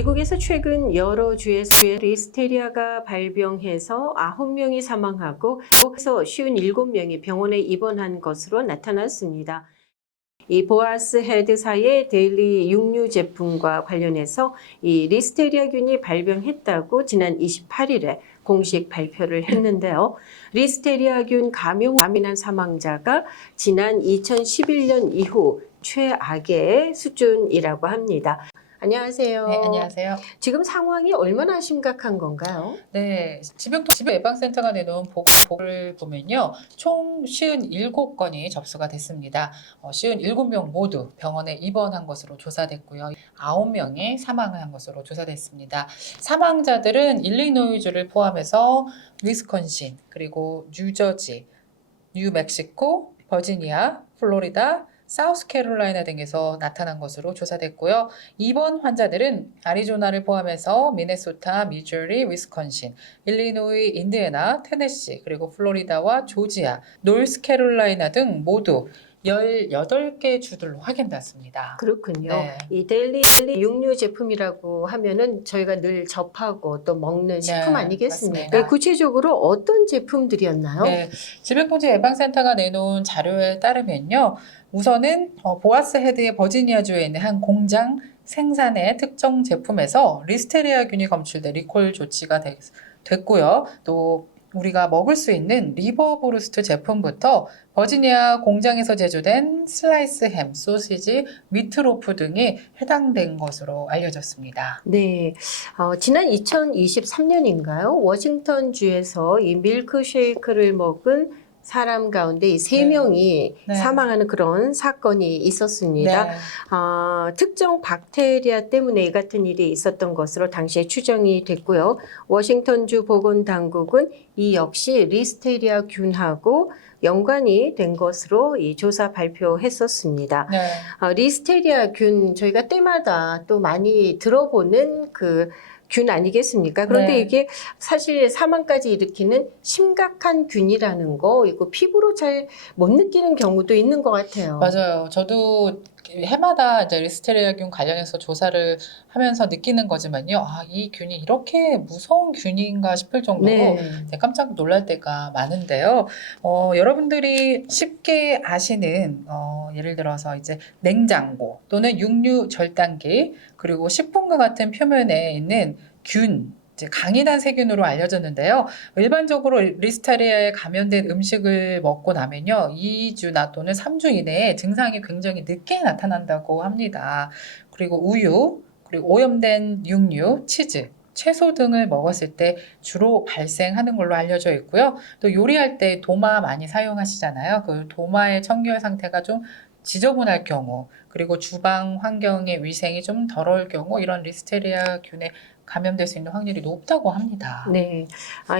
미국에서 최근 여러 주에서 리스테리아가 발병해서 9명이 사망하고 그래서 57명이 병원에 입원한 것으로 나타났습니다. 이 보아스 헤드사의 데일리 육류 제품과 관련해서 이 리스테리아균이 발병했다고 지난 28일에 공식 발표를 했는데요. 리스테리아균 감염으로 인한 사망자가 지난 2011년 이후 최악의 수준이라고 합니다. 안녕하세요. 네, 안녕하세요. 지금 상황이 얼마나 심각한 건가요? 네, 질병통제부 예방센터가 내놓은 보고를 보면요. 총 57건이 접수가 됐습니다. 57명 모두 병원에 입원한 것으로 조사됐고요. 9명이 사망한 것으로 조사됐습니다. 사망자들은 일리노이주를 포함해서 위스콘신, 그리고 뉴저지, 뉴멕시코, 버지니아, 플로리다, 사우스캐롤라이나 등에서 나타난 것으로 조사됐고요. 입원 환자들은 아리조나를 포함해서 미네소타, 미주리, 위스콘신, 일리노이, 인디애나, 테네시, 그리고 플로리다와 조지아, 노스캐롤라이나 등 모두 18개 주들로 확인됐습니다. 그렇군요. 네. 이 데일리 육류 제품이라고 하면은 저희가 늘 접하고 또 먹는 식품 네, 아니겠습니까? 맞습니다. 구체적으로 어떤 제품들이었나요? 네, 질병통제예방센터가 내놓은 자료에 따르면요. 우선은 보아스 헤드의 버지니아주에 있는 한 공장 생산의 특정 제품에서 리스테리아균이 검출돼 리콜 조치가 됐고요. 또 우리가 먹을 수 있는 리버브루스트 제품부터 버지니아 공장에서 제조된 슬라이스 햄, 소시지, 미트로프 등이 해당된 것으로 알려졌습니다. 네, 지난 2023년인가요? 워싱턴주에서 이 밀크쉐이크를 먹은 사람 가운데 이 3명이 네. 사망하는 그런 사건이 있었습니다. 네. 특정 박테리아 때문에 이 같은 일이 있었던 것으로 당시에 추정이 됐고요. 워싱턴주 보건당국은 이 역시 리스테리아 균하고 연관이 된 것으로 이 조사 발표했었습니다. 네. 리스테리아 균 저희가 때마다 또 많이 들어보는 그 균 아니겠습니까? 그런데 네. 이게 사실 사망까지 일으키는 심각한 균이라는 거 이거 피부로 잘 못 느끼는 경우도 있는 것 같아요. 맞아요. 저도 해마다 이제 리스테리아균 관련해서 조사를 하면서 느끼는 거지만요. 아, 이 균이 이렇게 무서운 균인가 싶을 정도로 네. 깜짝 놀랄 때가 많은데요. 여러분들이 쉽게 아시는 예를 들어서 이제 냉장고 또는 육류 절단기 그리고 식품과 같은 표면에 있는 균 이제 강인한 세균으로 알려졌는데요. 일반적으로 리스테리아에 감염된 음식을 먹고 나면요. 2주나 또는 3주 이내에 증상이 굉장히 늦게 나타난다고 합니다. 그리고 우유, 그리고 오염된 육류, 치즈, 채소 등을 먹었을 때 주로 발생하는 걸로 알려져 있고요. 또 요리할 때 도마 많이 사용하시잖아요. 그 도마의 청결 상태가 좀 지저분할 경우, 그리고 주방 환경의 위생이 좀 덜할 경우 이런 리스테리아 균에 감염될 수 있는 확률이 높다고 합니다. 네.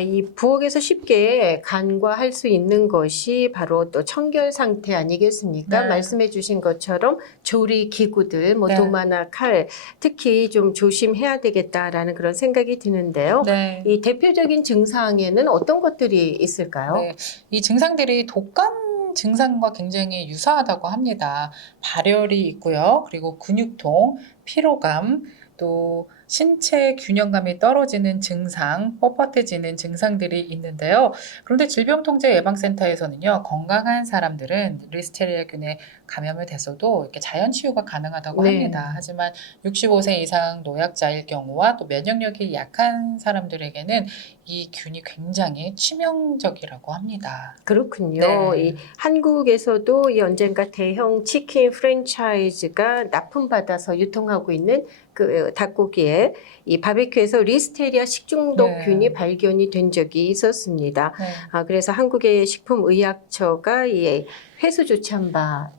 이 부엌에서 쉽게 간과할 수 있는 것이 바로 또 청결 상태 아니겠습니까? 네. 말씀해 주신 것처럼 조리 기구들, 뭐 네. 도마나 칼, 특히 좀 조심해야 되겠다라는 그런 생각이 드는데요. 네. 이 대표적인 증상에는 어떤 것들이 있을까요? 네. 이 증상들이 독감 증상과 굉장히 유사하다고 합니다. 발열이 있고요. 그리고 근육통, 피로감, 또 신체 균형감이 떨어지는 증상, 뻣뻣해지는 증상들이 있는데요. 그런데 질병통제예방센터에서는요, 건강한 사람들은 리스테리아균에 감염이 됐어도 이렇게 자연 치유가 가능하다고 네. 합니다. 하지만 65세 이상 노약자일 경우와 또 면역력이 약한 사람들에게는 이 균이 굉장히 치명적이라고 합니다. 그렇군요. 네. 이 한국에서도 이 언젠가 대형 치킨 프랜차이즈가 납품받아서 유통하고 있는 그 닭고기에 이 바베큐에서 리스테리아 식중독균이 네. 발견이 된 적이 있었습니다. 네. 그래서 한국의 식품의약처가 이 회수 조치한 바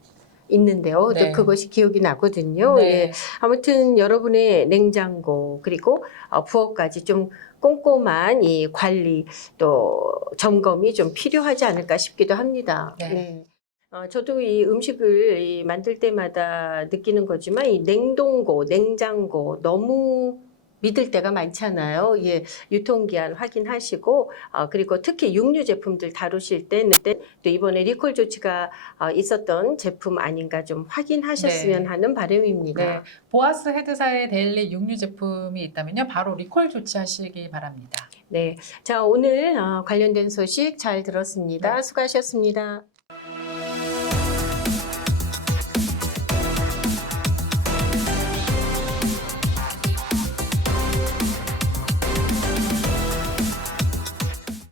있는데요. 네. 또 그것이 기억이 나거든요. 네. 예. 아무튼 여러분의 냉장고 그리고 부엌까지 좀 꼼꼼한 이 관리 또 점검이 좀 필요하지 않을까 싶기도 합니다. 네. 네. 저도 이 음식을 만들 때마다 느끼는 거지만 이 냉동고, 냉장고 너무 믿을 때가 많잖아요. 예, 유통기한 확인하시고 그리고 특히 육류 제품들 다루실 때는 또 이번에 리콜 조치가 있었던 제품 아닌가 좀 확인하셨으면 네. 하는 바람입니다. 네, 보아스 헤드사의 데일리 육류 제품이 있다면요, 바로 리콜 조치하시기 바랍니다. 네, 자 오늘 관련된 소식 잘 들었습니다. 네. 수고하셨습니다.